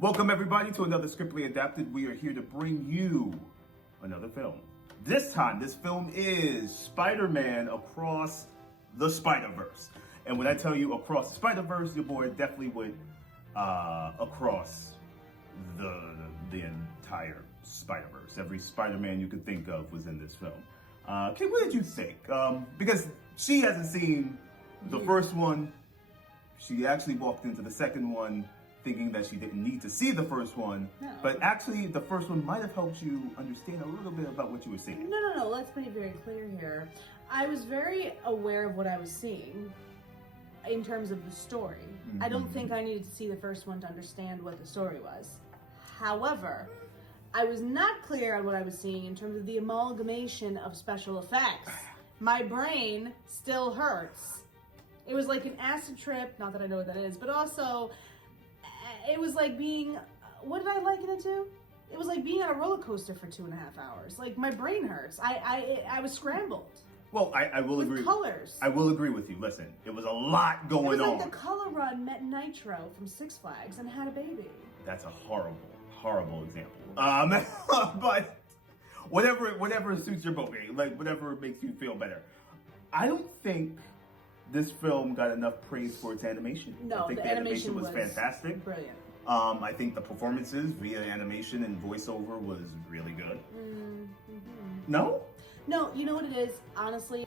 Welcome everybody to another Scriptly Adapted. We are here to bring you another film. This time, this film is Spider-Man Across the Spider-Verse. And when I tell you across the Spider-Verse, your boy definitely went across the entire Spider-Verse. Every Spider-Man you could think of was in this film. Kate, what did you think? Because she hasn't seen the first one. She actually walked into the second one thinking that she didn't need to see the first one. No. But actually, the first one might have helped you understand a little bit about what you were seeing. No. Let's be very clear here. I was very aware of what I was seeing in terms of the story. Mm-hmm. I don't think I needed to see the first one to understand what the story was. However, I was not clear on what I was seeing in terms of the amalgamation of special effects. My brain still hurts. It was like an acid trip, not that I know what that is, but also it was like being, what did I liken it to? It was like being on a roller coaster for 2.5 hours. Like my brain hurts. I was scrambled. Well, I will with agree. Colors. I will agree with you. Listen, it was a lot going It was on. like the Color Run met Nitro from Six Flags and had a baby. That's a horrible example. But whatever suits your boat, like whatever makes you feel better. I don't think this film got enough praise for its animation. No, I think the the animation was fantastic. Brilliant. I think the performances via animation and voiceover was really good. Mm-hmm. No? No, you know what it is? Honestly,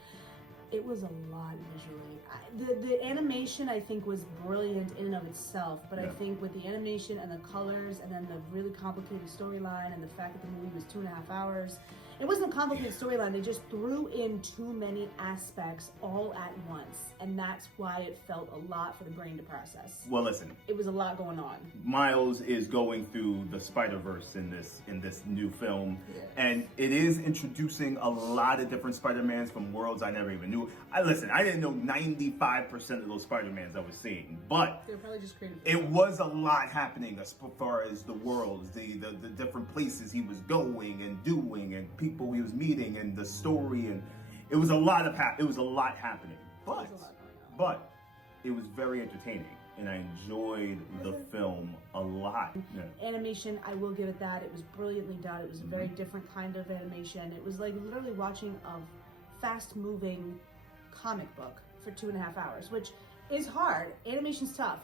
it was a lot visually. The animation, I think, was brilliant in and of itself, but I think with the animation and the colors and then the really complicated storyline and the fact that the movie was 2.5 hours, it wasn't a complicated storyline. They just threw in too many aspects all at once, and that's why it felt a lot for the brain to process. Well, listen. It was a lot going on. Miles is going through the Spider-Verse in this new film, Yes. and it is introducing a lot of different Spider-Mans from worlds I never even knew. I didn't know 95% of those Spider-Mans I was seeing, but They're probably just creative. it was a lot happening as far as the worlds, the different places he was going and doing, and people he was meeting, and the story, and it was a lot happening. But it was very entertaining, and I enjoyed the film a lot. Yeah. Animation, I will give it that. It was brilliantly done. It was a very different kind of animation. It was like literally watching a fast-moving comic book for 2.5 hours, which is hard. Animation's tough.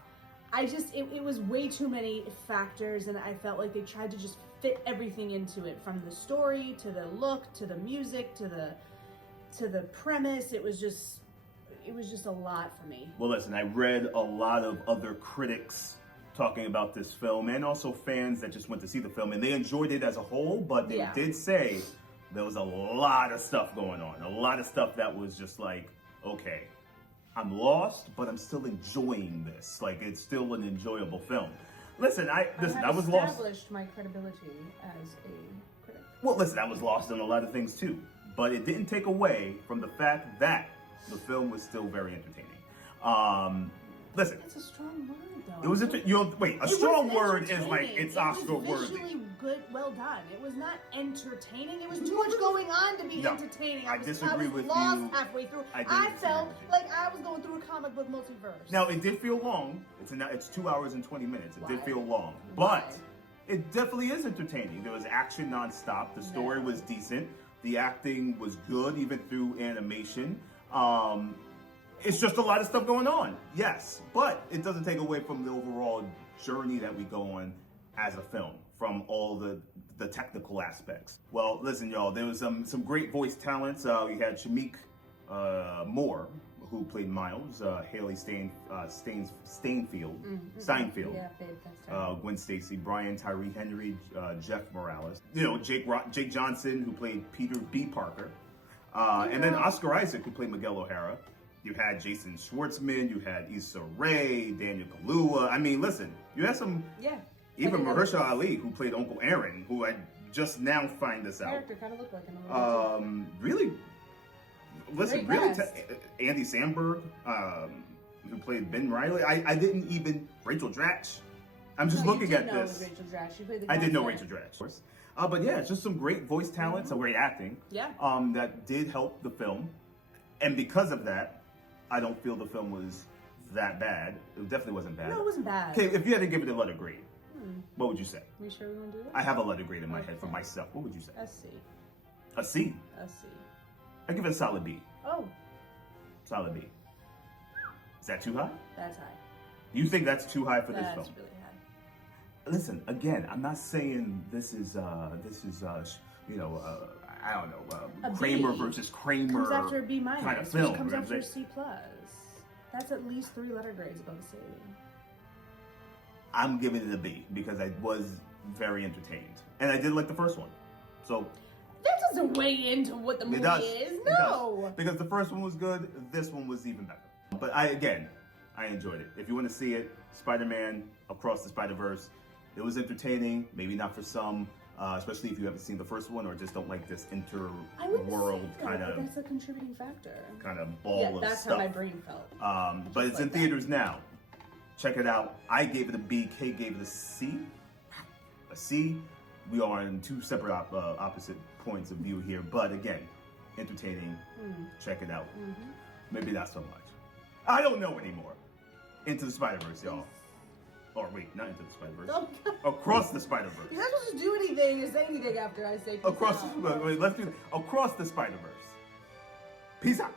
It was way too many factors, and I felt like they tried to just fit everything into it, from the story to the look to the music to the premise. It was just a lot for me. Well, listen, I read a lot of other critics talking about this film, and also fans that just went to see the film, and they enjoyed it as a whole, but they did say there was a lot of stuff going on. A lot of stuff that was just like, okay, I'm lost, but I'm still enjoying this. Like, it's still an enjoyable film. Listen, I was lost. Established my credibility as a critic. Well, listen, I was lost on a lot of things too, but it didn't take away from the fact that the film was still very entertaining. Listen, It's a strong word, though. it was a strong word is like it's Oscar worthy. Visually good, well done. It was not entertaining. It was too much going on to be entertaining. I disagree with lost you. halfway through. I I felt like I was going through a comic book multiverse. Now, it did feel long. It's 2 hours and 20 minutes. It did Why? feel long, Why? but it definitely is entertaining. There was action nonstop. The story was decent. The acting was good, even through animation. It's just a lot of stuff going on, yes, but it doesn't take away from the overall journey that we go on as a film, from all the technical aspects. Well, listen, y'all, there was some great voice talents. We had Shamik Moore, who played Miles, Haley Steinfeld, Yeah, babe, that's right. Gwen Stacy, Brian Tyree Henry, Jeff Morales, Jake Johnson, who played Peter B. Parker, and then Oscar Isaac, who played Miguel O'Hara. You had Jason Schwartzman, you had Issa Rae, Daniel Kaluuya. I mean, listen, you had some. Yeah. Even Mahershala Ali, who played Uncle Aaron, who I just now find this out. Character kind of looked like him. Really, listen, Great really, cast. Andy Samberg, who played Ben Riley. I didn't even Rachel Dratch. I'm just looking at this. Know it was Rachel Dratch. She played the I did know guy Rachel Dratch, of course. But yeah, it's just some great voice talent, some great acting. Yeah. That did help the film, and because of that, I don't feel the film was that bad. It definitely wasn't bad. No, it wasn't bad. Okay, if you had to give it a letter grade, What would you say? You sure we want to do it? I have a letter grade in my head for myself. What would you say? A C. A C? A C. I give it a solid B. Oh. Solid B. Is that too high? That's high. You think that's too high for this film? That's really high. Listen, again, I'm not saying this is you know, I don't know, Kramer versus Kramer Comes after a B minus, kind of film. which comes right? after a C plus. That's at least 3 letter grades above a C. I'm giving it a B because I was very entertained, and I did like the first one. So that doesn't weigh into what the movie it does. is. It No. does. Because the first one was good, this one was even better. But I enjoyed it. If you want to see it, Spider-Man Across the Spider-Verse, it was entertaining. Maybe not for some, especially if you haven't seen the first one or just don't like this inter-world kind of. That's a contributing factor. Kind of ball of that's stuff. how my brain felt. But it's in theaters now. Check it out. I gave it a B. Kate gave it a C. A C. We are in 2 separate opposite points of view here, but again, entertaining. Check it out. Maybe not so much. I don't know anymore. Into the Spider-Verse, y'all. Or wait, not Into the Spider-Verse. Oh, Across the Spider-Verse. you're not supposed to do anything or say anything after I say peace Across. out. Let's do that. Across the Spider-Verse. Peace out.